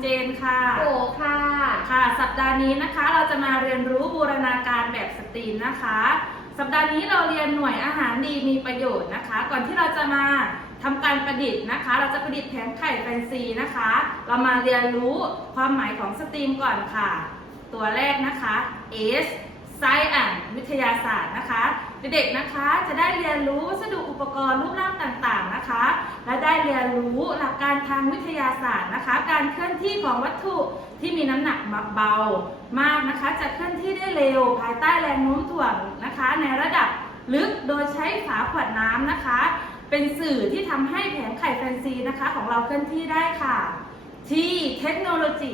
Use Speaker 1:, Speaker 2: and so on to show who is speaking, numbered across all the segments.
Speaker 1: เจนค่ะ
Speaker 2: โอ้ค่ะ
Speaker 1: ค่ะ สัปดาห์นี้นะคะเราจะมาเรียนรู้บูรณาการแบบสตรีมนะคะ สัปดาห์นี้เราเรียนหน่วยอาหารดีมีประโยชน์นะคะ ก่อนที่เราจะมาทำการประดิษฐ์นะคะ เราจะประดิษฐ์แผงไข่แฟนซีนะคะ เรามาเรียนรู้ความหมายของสตรีมก่อนค่ะ ตัวแรกนะคะ S Science วิทยาศาสตร์นะคะ เด็กๆนะคะจะได้เรียนรู้วัสดุอุปกรณ์รูปร่างต่างๆนะคะ และได้เรียนรู้หลักการทางวิทยาศาสตร์นะคะ การเคลื่อนที่ของวัตถุที่มีน้ำหนักเบามากนะคะจะเคลื่อนที่ได้เร็ว ภายใต้แรงโน้มถ่วงนะคะ ในระดับลึกโดยใช้ฝาขวดน้ำนะคะ เป็นสื่อที่ทำให้แผงไข่แฟนซีนะคะ ของเราเคลื่อนที่ได้ค่ะ ที่เทคโนโลยี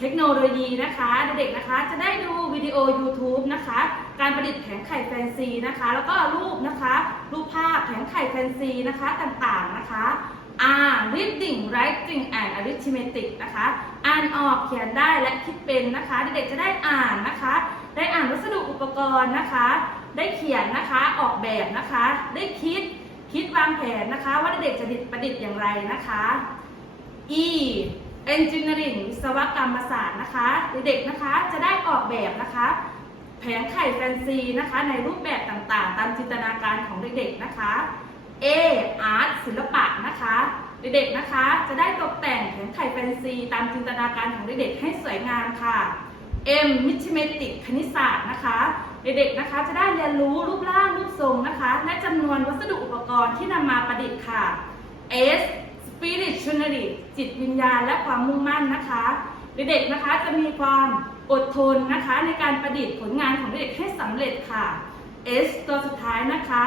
Speaker 1: เทคโนโลยีนะคะเด็กๆนะคะจะได้ดูวิดีโอ YouTube นะคะ การประดิษฐ์แผงไข่แฟนซีนะคะ แล้วก็รูปนะคะ รูปภาพแผงไข่แฟนซีนะคะต่างๆนะคะ R reading writing and arithmetic นะคะ อ่านออกเขียนได้และคิดเป็นนะคะเด็กๆจะได้อ่านนะคะ ได้อ่านวัสดุอุปกรณ์นะคะ ได้เขียนนะคะออกแบบนะคะ ได้คิดคิดวางแผนนะคะ ว่าเด็กๆจะประดิษฐ์อย่างไรนะคะ E Engineering วิศวกรรมศาสตร์นะคะเด็กๆนะคะจะได้ออกแบบนะคะ แผงไข่แฟนซีนะคะในรูปแบบต่างๆ ตามจินตนาการของเด็กๆนะคะ A Art ศิลปะนะคะเด็กๆนะคะจะได้ตกแต่งแผงไข่แฟนซี ตามจินตนาการของเด็กๆให้สวยงามค่ะ M Mathematics คณิตศาสตร์นะคะ เด็กๆนะคะจะได้เรียนรู้รูปร่างรูปทรงนะคะ และจำนวนวัสดุอุปกรณ์ที่นำมาประดิษฐ์ค่ะ S spirituality จิตวิญญาณและความมุ่งมั่นนะคะ เด็กๆนะคะจะมีความอดทนนะคะ ในการประดิษฐ์ผลงานของเด็กให้สำเร็จค่ะ S ตัวสุดท้ายนะคะ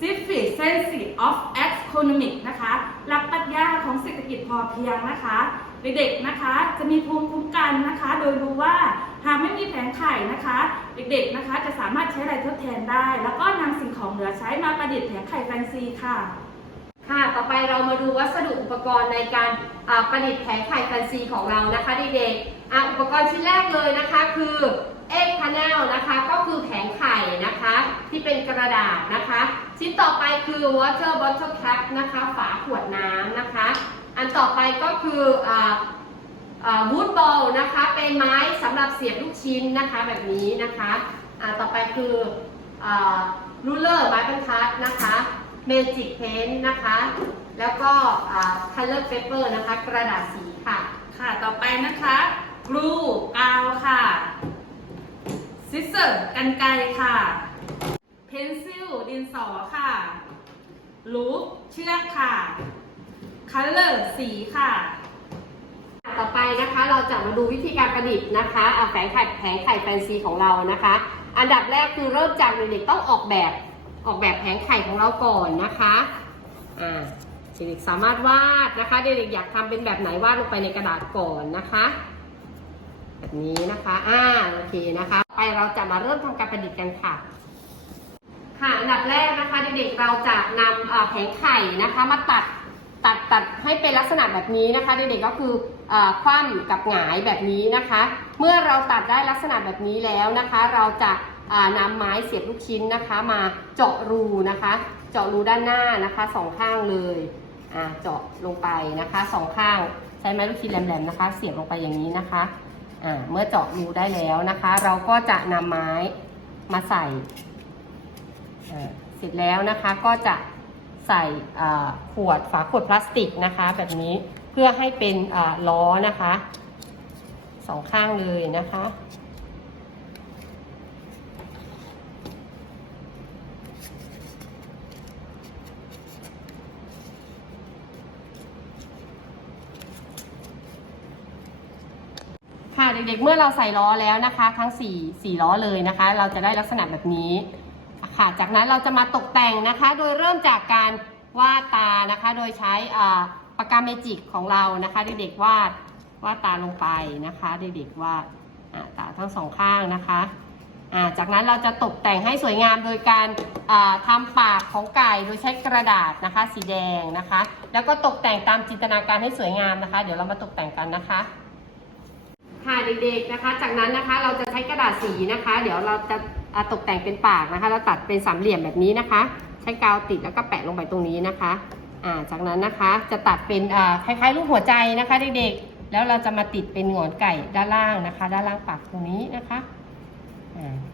Speaker 1: civic sense of economic นะคะหลักปรัชญาของเศรษฐกิจพอเพียงนะคะเด็กๆนะคะจะมีภูมิคุ้มกันนะคะ โดยรู้ว่าหากไม่มีแผงไข่นะคะ เด็กๆนะคะจะสามารถใช้อะไรทดแทนได้ แล้วก็นำสิ่งของเหลือใช้มาประดิษฐ์แผงไข่แฟนซีค่ะ
Speaker 2: ค่ะ ต่อไปเรามาดูวัสดุอุปกรณ์ในการประดิษฐ์แผงไข่แฟนซีของเรานะคะเด็กๆอ,อุปกรณ์ชิ้นแรกเลยนะคะคือเอ็กพาเนลนะคะก็คือแผงไข่นะคะ ที่เป็นกระดาษนะคะ ชิ้นต่อไปคือ water bottle cap นะคะ ฝาขวดน้ำนะคะ อันต่อไปก็คืออ่าวูดบอลนะคะ เป็นไม้สำหรับเสียบลูกชิ้นนะคะแบบนี้นะคะอ่าต่อไปคือรูเลอร์ไม้บรรทัดนะคะ เมจิกเพนนะคะ แล้วก็คัลเลอร์เปเปอร์นะคะ กระดาษสีค่ะ
Speaker 1: ค่ะ ต่อไปนะคะ glue กาวค่ะ scissor กันไกรค่ะ pencil ดินสอค่ะ loop เชือกค่ะ color สีค่ะ
Speaker 2: ต่อไปนะคะเราจะมาดูวิธีการประดิษฐ์นะคะอะแผงไข่แผงไข่แฟนซีของเรานะคะ อันดับแรกคือเริ่มจากเด็กๆต้องออกแบบ ออกแบบแผงไข่ของเราก่อนนะคะอ่าเด็กๆสามารถวาดนะคะ เด็กๆอยากทำเป็นแบบไหนวาดลงไปในกระดาษก่อนนะคะ แบบนี้นะคะอ่าโอเคนะคะ ไปเราจะมาเริ่มทำการประดิษฐ์กันค่ะ ค่ะอันดับแรกนะคะเด็กๆเราจะนำแผงไข่นะคะมาตัดตัดตัดให้เป็นลักษณะแบบนี้นะคะเด็กๆก็คืออคว่ำกับหงายแบบนี้นะคะ เมื่อเราตัดได้ลักษณะแบบนี้แล้วนะคะ เราจะ นำไม้เสียบลูกชิ้นนะคะ มาเจาะรูนะคะ เจาะรูด้านหน้านะคะสองข้างเลยอ่าเจาะลงไปนะคะสองข้างใช้ไม้ลูกชิ้นแหลมๆนะคะ เสียบลงไปอย่างนี้นะคะอ่าเมื่อเจาะรูได้แล้วนะคะ เราก็จะนำไม้มาใส่เสร็จแล้วนะคะก็จะใส่ขวดฝาขวดพลาสติกนะคะ แบบนี้เพื่อให้เป็นล้อนะคะสองข้างเลยนะคะ เด็กๆ เมื่อเราใส่ล้อแล้วนะคะ ทั้ง4 4ล้อเลยนะคะ เราจะได้ลักษณะแบบนี้ค่ะจากนั้นเราจะมาตกแต่งนะคะ โดยเริ่มจากการวาดตานะคะ โดยใช้ปากกาเมจิกของเรานะคะ เด็กๆวาดวาดตาลงไปนะคะเด็กๆวาดตาทั้งสองข้างนะคะาจากนั้นเราจะตกแต่งให้สวยงามโดยการาทำปากของไก่โดยใช้กระดาษนะคะ สีแดงนะคะ แล้วก็ตกแต่งตามจินตนาการให้สวยงามนะคะ เดี๋ยวเรามาตกแต่งกันนะคะ ค่ะเด็กๆนะคะ จากนั้นนะคะเราจะใช้กระดาษสีนะคะ เดี๋ยวเราจะตกแต่งเป็นปากนะคะ เราตัดเป็นสามเหลี่ยมแบบนี้นะคะ ใช้กาวติดแล้วก็แปะลงไปตรงนี้นะคะอ่าจากนั้นนะคะจะตัดเป็นคล้ายๆรูปหัวใจนะคะเด็กๆ แล้วเราจะมาติดเป็นหงอนไก่ด้านล่างนะคะ ด้านล่างปากตรงนี้นะคะ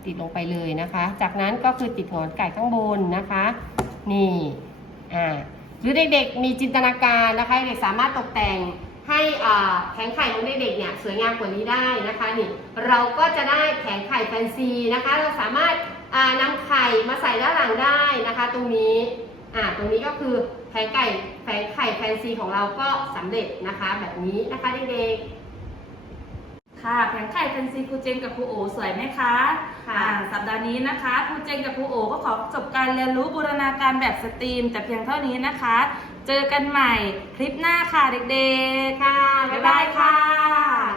Speaker 2: ติดลงไปเลยนะคะ จากนั้นก็คือติดหงอนไก่ข้างบนนะคะ นี่อ่าหรือเด็กๆมีจินตนาการนะคะ เด็กสามารถตกแต่ง แผงไข่ของเด็กๆเนี่ยสวยงามกว่านี้ได้นะคะนี่เราก็จะได้แผงไข่แฟนซีนะคะ เราสามารถอ่านำไข่มาใส่ด้านหลังได้นะคะ ตรงนี้อ่าตรงนี้ก็คือแผงไก่แผงไข่แฟนซีของเราก็สำเร็จนะคะ แบบนี้นะคะเด็ก
Speaker 1: ค่ะแผงไข่แฟนซีครูเจนกับครูโอสวยไหมคะ
Speaker 2: ค่ะ
Speaker 1: อ่าสัปดาห์นี้นะคะครูเจนกับครูโอก็ขอจบการเรียนรู้บูรณาการแบบสตรีม แต่เพียงเท่านี้นะคะเจอกันใหม่คลิปหน้าค่ะเด็ก
Speaker 2: ๆ ค่ะ
Speaker 1: ๆบ๊ายบายค่ะ